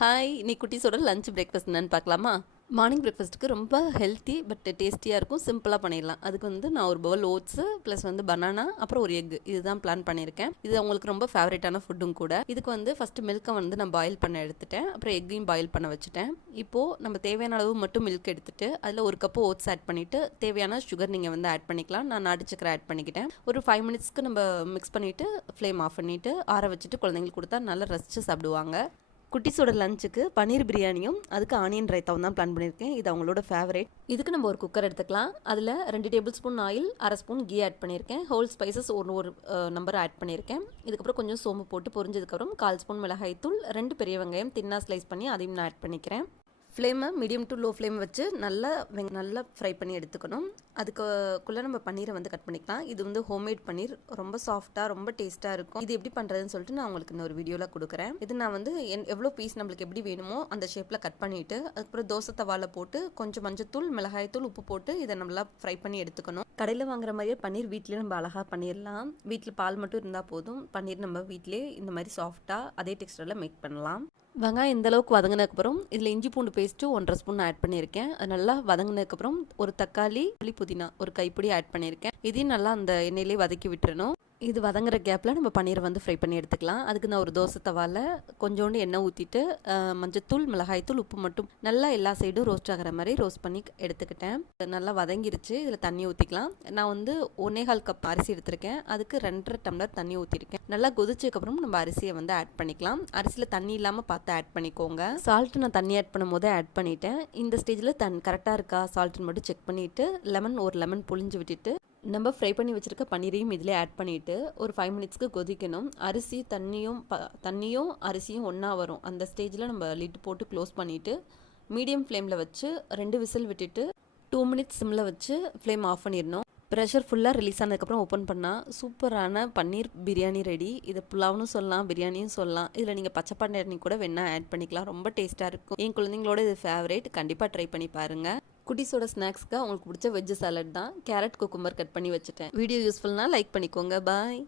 Hi! இன்னைக்கு குட்டீஸோட lunch breakfast என்னன்னு பார்க்கலாமா? மார்னிங் பிரேக்ஃபாஸ்ட்டுக்கு ரொம்ப ஹெல்த்தி பட் டேஸ்டியாக இருக்கும். சிம்பிளாக பண்ணிடலாம். அதுக்கு நான் ஒரு பவுல் ஓட்ஸு ப்ளஸ் பனானா அப்புறம் ஒரு எக் இதுதான் பிளான் பண்ணியிருக்கேன். இது அவங்களுக்கு ரொம்ப ஃபேவரட்டான ஃபுட்டும் கூட. இதுக்கு ஃபஸ்ட்டு மில்க்கை நான் பாயில் பண்ண எடுத்துட்டேன். அப்புறம் எக்கையும் பாயில் பண்ண வச்சுட்டேன். இப்போது நம்ம தேவையான அளவு மட்டும் மில்க் எடுத்துட்டு அதில் ஒரு கப்பு ஓட்ஸ் ஆட் பண்ணிவிட்டு தேவையான சுகர் நீங்கள் ஆட் பண்ணிக்கலாம். நான் நாட்டு சக்கரை ஆட் பண்ணிக்கிட்டேன். ஒரு 5 மினிட்ஸ்க்கு நம்ம மிக்ஸ் பண்ணிவிட்டு ஃப்ளேம் ஆஃப் பண்ணிவிட்டு ஆற வச்சுட்டு குழந்தைங்களுக்கு கொடுத்தா நல்லா ரசித்து சாப்பிடுவாங்க. குட்டீஸோட லஞ்சுக்கு பன்னீர் பிரியாணியும் அதுக்கு ஆனியன் ரைத்தாவும் தான் பிளான் பண்ணியிருக்கேன். இது அவங்களோட ஃபேவரேட். இதுக்கு நம்ம ஒரு குக்கர் எடுத்துக்கலாம். அதில் 2 tablespoon oil, 1/2 spoon ghee add பண்ணியிருக்கேன். ஹோல் ஸ்பைசஸ் ஒரு நம்பர் ஆட் பண்ணியிருக்கேன். இதுக்கப்புறம் கொஞ்சம் சோம்பு போட்டு பொரிஞ்சதுக்கப்புறம் 1/4 ஸ்பூன் மிளகாய் தூள், 2 பெரிய வெங்காயம் தின்னாக ஸ்லைஸ் பண்ணி அதையும் நான் ஆட் பண்ணிக்கிறேன். ஃப்ளேமை மீடியம் டு லோ ஃப்ளேம் வச்சு நல்லா ஃப்ரை பண்ணி எடுத்துக்கணும். அதுக்குள்ளே நம்ம பன்னீரை கட் பண்ணிக்கலாம். இது ஹோம்மேட் பன்னீர், ரொம்ப சாஃப்டாக ரொம்ப டேஸ்ட்டாக இருக்கும். இது எப்படி பண்ணுறதுன்னு சொல்லிட்டு நான் உங்களுக்கு இன்னொரு வீடியோவில் கொடுக்குறேன். இது நான் எவ்வளோ பீஸ் நம்மளுக்கு எப்படி வேணுமோ அந்த ஷேப்பில் கட் பண்ணிவிட்டு அதுக்கப்புறம் தோசை தவாவில் போட்டு கொஞ்சம் மஞ்சத்தூள், மிளகாய்த்தூள், உப்பு போட்டு இதை நல்லா ஃப்ரை பண்ணி எடுத்துக்கணும். கடையில் வாங்குற மாதிரியே பன்னீர் வீட்டிலே நம்ம அழகாக பண்ணிடலாம். வீட்டில் பால் மட்டும் இருந்தால் போதும். பன்னீர் நம்ம வீட்டிலே இந்த மாதிரி சாஃப்டாக அதே டெக்ஸ்டரில் மேக் பண்ணலாம். வெங்காயம் இந்த அளவுக்கு வதங்கினதுக்கப்புறம் இதில் இஞ்சி பூண்டு பேஸ்ட்டு 1/2 ஸ்பூன் ஆட் பண்ணியிருக்கேன். அது நல்லா வதங்கினதுக்கப்புறம் ஒரு தக்காளி, புதினா ஒரு கைப்பிடி ஆட் பண்ணியிருக்கேன். இதையும் நல்லா அந்த எண்ணெயிலே வதக்கி விட்டுறணும். இது வதங்குற கேப்பில் நம்ம பன்னீரை ஃப்ரை பண்ணி எடுத்துக்கலாம். அதுக்கு நான் ஒரு தோசை தவாவில் கொஞ்சோண்டு எண்ணெய் ஊற்றிட்டு மஞ்சத்தூள், மிளகாய்த்தூள், உப்பு மட்டும் நல்லா எல்லா சைடும் ரோஸ்ட் ஆகிற மாதிரி ரோஸ்ட் பண்ணி எடுத்துக்கிட்டேன். நல்லா வதங்கிருச்சு. இதில் தண்ணி ஊற்றிக்கலாம். நான் 1.25 கப் அரிசி எடுத்திருக்கேன். அதுக்கு 2.5 டம்ளர் தண்ணி ஊற்றிருக்கேன். நல்லா கொதிச்சதுக்கப்புறம் நம்ம அரிசியை ஆட் பண்ணிக்கலாம். அரிசியில் தண்ணி இல்லாமல் பார்த்து ஆட் பண்ணிக்கோங்க. சால்ட்டு நான் தண்ணி ஆட் பண்ணும் போதே ஆட் பண்ணிட்டேன். இந்த ஸ்டேஜில் கரெக்டாக இருக்கா சால்ட்டுன்னு மட்டும் செக் பண்ணிவிட்டு ஒரு லெமன் புழிஞ்சு விட்டுட்டு நம்ம ஃப்ரை பண்ணி வச்சுருக்க பன்னீரையும் இதிலே ஆட் பண்ணிவிட்டு ஒரு 5 மினிட்ஸ்க்கு கொதிக்கணும். அரிசி தண்ணியும் அரிசியும் ஒன்றா வரும். அந்த ஸ்டேஜில் நம்ம லிட் போட்டு க்ளோஸ் பண்ணிவிட்டு மீடியம் ஃப்ளேமில் வச்சு 2 விசில் விட்டுட்டு 2 மினிட்ஸ் சிம்மில் வச்சு ஃப்ளேம் ஆஃப் பண்ணிடணும். ப்ரெஷர் ஃபுல்லாக ரிலீஸ் ஆனதுக்கப்புறம் ஓப்பன் பண்ணால் சூப்பரான பன்னீர் பிரியாணி ரெடி. இதை புலாவ்னு சொல்லலாம், பிரியாணியும் சொல்லலாம். இதில் நீங்கள் பச்சை பன்னீர் கூட வேணால் ஆட் பண்ணிக்கலாம். ரொம்ப டேஸ்ட்டாக இருக்கும். என் குழந்தைங்களோட இது ஃபேவரேட். கண்டிப்பாக ட்ரை பண்ணி பாருங்கள். குட்டீஸோட ஸ்நாக்ஸ்க்கு அவங்களுக்கு பிடிச்ச வெஜ் சாலட் தான். கேரட், குக்கும்பர் கட் பண்ணி வச்சுட்டேன். வீடியோ யூஸ்ஃபுல்னா லைக் பண்ணிக்கோங்க. பாய்.